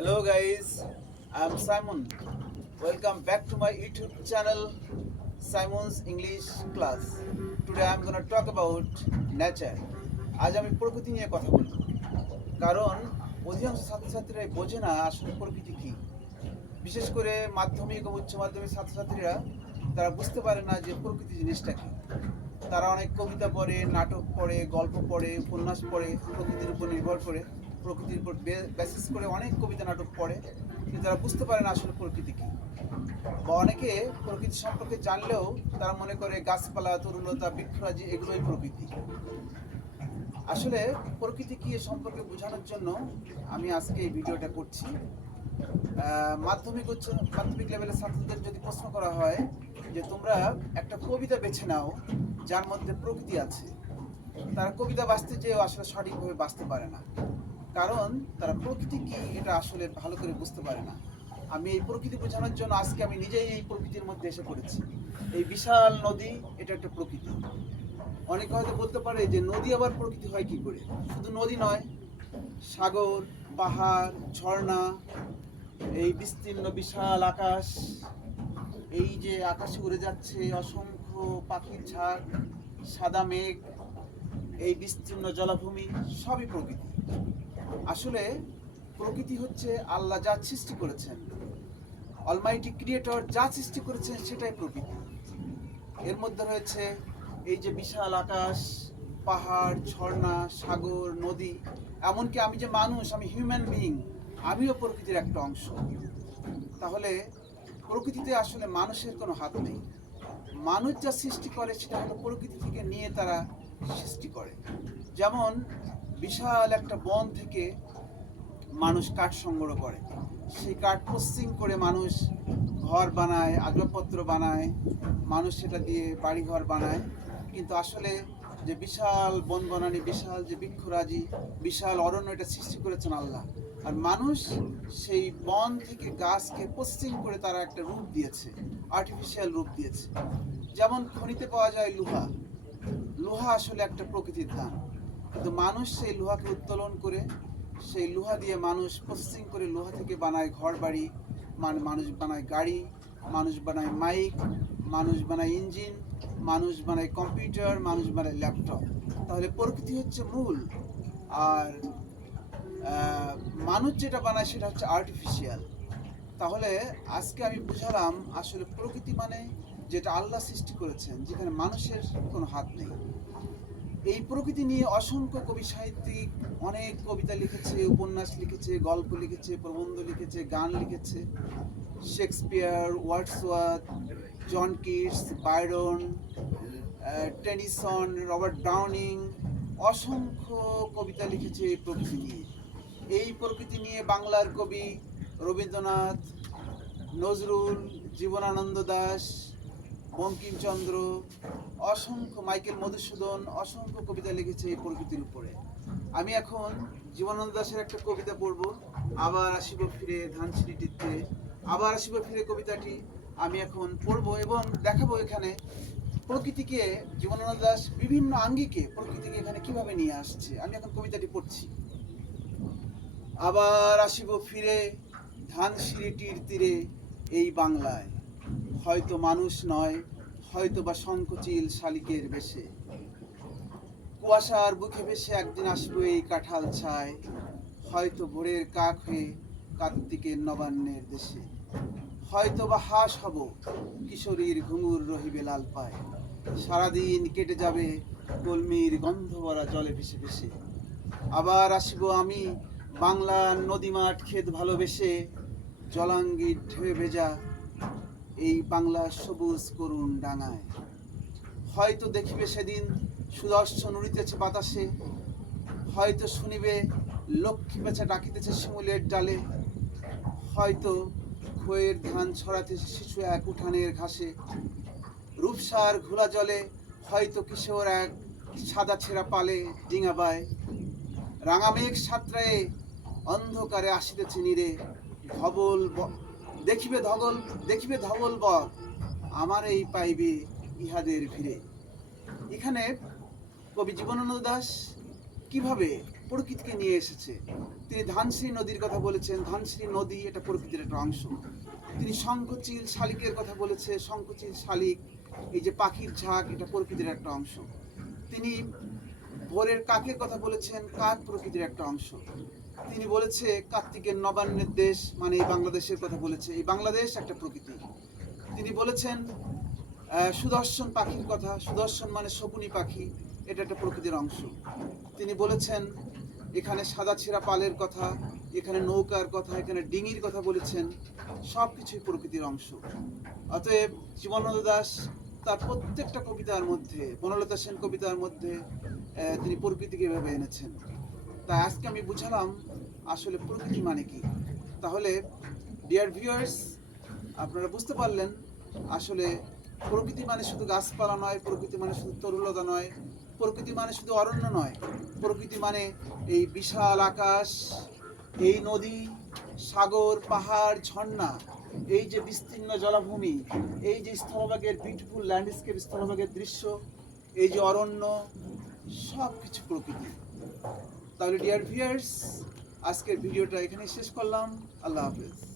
Hello guys, I'm Simon. Welcome back to my YouTube channel Simon's English Class. Today I'm gonna talk about nature. আজ আমি প্রকৃতি নিয়ে কথা বলব কারণ অধিকাংশ ছাত্রছাত্রীরাই বোঝে না আসলে প্রকৃতি কি বিশেষ করে মাধ্যমিক ও উচ্চ মাধ্যমিক ছাত্রছাত্রীরা তারা বুঝতে পারে না যে প্রকৃতি জিনিসটা কি তারা অনেক কবিতা পড়ে নাটক পড়ে গল্প পড়ে উপন্যাস পড়ে প্রকৃতির উপর নির্ভর করে প্রকৃতির উপর বেসিস করে অনেক কবিতা নাটক পড়ে, কিন্তু তারা বুঝতে পারে না আসলে প্রকৃতি কি। বা অনেকে প্রকৃতি সম্পর্কে জানলেও তারা মনে করে গাছপালা তরুলতা বৃক্ষরাজি এগুলোই প্রকৃতি। আসলে প্রকৃতি কি এ সম্পর্কে বোঝানোর জন্য আমি আজকে এই ভিডিওটা করছি। মাধ্যমিক উচ্চ, মাধ্যমিক লেভেলের ছাত্রদের যদি প্রশ্ন করা হয় যে তোমরা একটা কবিতা বেছে নাও যার মধ্যে প্রকৃতি আছে, তারা কবিতা বাঁচতে যেয়েও আসলে সঠিকভাবে বাঁচতে পারে না। কারণ তারা প্রকৃতি কি এটা আসলে ভালো করে বুঝতে পারে না। আমি এই প্রকৃতি বোঝানোর জন্য আজকে আমি নিজেই এই প্রকৃতির মধ্যে এসে পড়েছি। এই বিশাল নদী, এটা একটা প্রকৃতি। অনেকে হয়তো বলতে পারে যে নদী আবার প্রকৃতি হয় কি করে? শুধু নদী নয়, সাগর, পাহাড়, ঝর্ণা, এই বিস্তীর্ণ বিশাল আকাশ, এই যে আকাশে উড়ে যাচ্ছে অসংখ্য পাখির ঝাঁক, সাদা মেঘ, এই বিস্তীর্ণ জলাভূমি, সবই প্রকৃতি। আসলে প্রকৃতি হচ্ছে আল্লাহ যা সৃষ্টি করেছেন অলমাইটি ক্রিয়েটর যা সৃষ্টি করেছেন সেটাই প্রকৃতি। এর মধ্যে রয়েছে এই যে বিশাল আকাশ, পাহাড়, ঝর্ণা, সাগর, নদী, এমনকি আমি যে মানুষ, আমি হিউম্যান বিইং আমিও প্রকৃতির একটা অংশ। তাহলে প্রকৃতিতে আসলে মানুষের কোনো হাত নেই। মানুষ যা সৃষ্টি করে সেটা হলো প্রকৃতি থেকে নিয়ে তারা সৃষ্টি করে। যেমন বিশাল একটা বন থেকে মানুষ কাঠ সংগ্রহ করে। সেই কাঠ প্রসেসিং করে মানুষ ঘর বানায়, আসবাবপত্র বানায়, মানুষ সেটা দিয়ে বাড়ি ঘর বানায়। কিন্তু আসলে যে বিশাল বন বনানি, বিশাল যে বৃক্ষরাজি, বিশাল অরণ্য এটা সৃষ্টি করেছেন আল্লাহ। আর মানুষ সেই বন থেকে গাছকে পশ্চিম করে তারা একটা রূপ দিয়েছে আর্টিফিশিয়াল রূপ দিয়েছে। যেমন খনিতে পাওয়া যায় লোহা। লোহা আসলে একটা প্রকৃতির দান। কিন্তু মানুষ সেই লোহাকে উত্তোলন করে, সেই লোহা দিয়ে মানুষ প্রসেসিং করে লোহা থেকে বানায় ঘর বাড়ি মানে মানুষ বানায় গাড়ি, মানুষ বানায় মাইক মানুষ বানায় ইঞ্জিন মানুষ বানায় কম্পিউটার মানুষ বানায় ল্যাপটপ তাহলে প্রকৃতি হচ্ছে মূল। আর মানুষ যেটা বানায় সেটা হচ্ছে আর্টিফিশিয়াল তাহলে আজকে আমি বুঝালাম আসলে প্রকৃতি মানে যেটা আল্লাহ সৃষ্টি করেছেন, যেখানে মানুষের কোনো হাত নেই। এই প্রকৃতি নিয়ে অসংখ্য কবি সাহিত্যিক অনেক কবিতা লিখেছে, উপন্যাস লিখেছে, গল্প লিখেছে, প্রবন্ধ লিখেছে, গান লিখেছে। Shakespeare, Wordsworth, John Keats, Byron Tennyson, Robert Downing অসংখ্য কবিতা লিখেছে এই প্রকৃতি নিয়ে। এই প্রকৃতি নিয়ে বাংলার কবি রবীন্দ্রনাথ, নজরুল, জীবনানন্দ দাস বঙ্কিমচন্দ্র, অসংখ্য মাইকেল মধুসূদন, অসংখ্য কবিতা লিখেছে এই প্রকৃতির উপরে। আমি এখন জীবনানন্দ দাসের একটা কবিতা পড়ব, আবার আসিব ফিরে ধানসিঁড়িটিতে আবার আসিব ফিরে কবিতাটি আমি এখন পড়ব এবং দেখাবো এখানে প্রকৃতিকে, জীবনানন্দ দাস বিভিন্ন আঙ্গিকে প্রকৃতিকে এখানে কীভাবে নিয়ে আসছে। আমি এখন কবিতাটি পড়ছি। আবার আসিব ফিরে ধানসিঁড়িটির তীরে এই বাংলায়। হয়তো মানুষ নয় হয়তো বা সংকোচিল শালিকের বেশে। কুয়াশার বুকে ভেসে একদিন আসব এই কাঁঠাল ছায় হয়তো ভোরের কাক হয়ে কার্তিকের নবান্নের দেশে। হয়তো বা হাস হব, কিশোরীর ঘুঙুর রহিবে লাল পায়। সারাদিন কেটে যাবে কলমির গন্ধ ভরা জলে ভেসে ভেসে। আবার আসিব আমি বাংলার নদীমাঠ ক্ষেত ভালোবেসে, জলাঙ্গির ঢেউ ভেজা এই বাংলা সবুজ করুণ ডাঙায়। হয়তো দেখিবে সেদিন সুদর্শন উড়িতেছে বাতাসে, হয়তো শুনিবে লক্ষ্মী বেচা ডাকিতেছে শিমুলের ডালে, হয়তো খয়ের ধান ছড়াতেছে শিশু এক উঠানের ঘাসে। রূপসার ঘোলা জলে হয়তো কিশোর এক সাদা ছেঁড়া পালে ডিঙাবায় রাঙামেঘ সাঁতরায়ে অন্ধকারে আসিতেছে নীরে, ধবল দেখিবে ধগল, দেখিবে ধবল বর, আমার এই পাইবে ইহাদের ভিড়ে। এখানে কবি জীবনানন্দ দাস কীভাবে প্রকৃতিকে নিয়ে এসেছে? তিনি ধানশ্রী নদীর কথা বলেছেন ধানশ্রী নদী এটা প্রকৃতির একটা অংশ। তিনি শঙ্খচিল শালিকের কথা বলেছে, শঙ্খচিল শালিক, এই যে পাখির ঝাঁক, এটা প্রকৃতির একটা অংশ। তিনি ভোরের কাকের কথা বলেছেন, কাক প্রকৃতির একটা অংশ। তিনি বলেছে, কার্তিকের নবান্নের দেশ মানে এই বাংলাদেশের কথা বলেছে, এই বাংলাদেশ একটা প্রকৃতি। তিনি বলেছেন সুদর্শন পাখির কথা, সুদর্শন মানে শকুনি পাখি, এটা একটা প্রকৃতির অংশ। তিনি বলেছেন, এখানে সাদা ছেঁড়া পালের কথা, এখানে নৌকার কথা, এখানে ডিঙির কথা বলেছেন সব কিছুই প্রকৃতির অংশ। অতএব জীবনানন্দ দাস তার প্রত্যেকটা কবিতার মধ্যে, বনলতা সেন কবিতার মধ্যে তিনি প্রকৃতিকে এভাবে এনেছেন। তাই আজকে আমি বুঝালাম আসলে প্রকৃতি মানে কি। তাহলে ডিয়ার ভিউয়ার্স আপনারা বুঝতে পারলেন আসলে প্রকৃতি মানে শুধু গাছপালা নয়, প্রকৃতি মানে শুধু তরুলতা নয়, প্রকৃতি মানে শুধু অরণ্য নয়, প্রকৃতি মানে এই বিশাল আকাশ, এই নদী, সাগর, পাহাড়, ঝর্ণা, এই যে বিস্তীর্ণ জলাভূমি, এই যে স্থলভাগের বিউটিফুল ল্যান্ডস্কেপ স্থলভাগের দৃশ্য, এই যে অরণ্য সব কিছু প্রকৃতি। তাহলে ডিয়ার ভিউয়ার্স আজকের ভিডিওটা এখানে শেষ করলাম। আল্লাহ হাফেজ।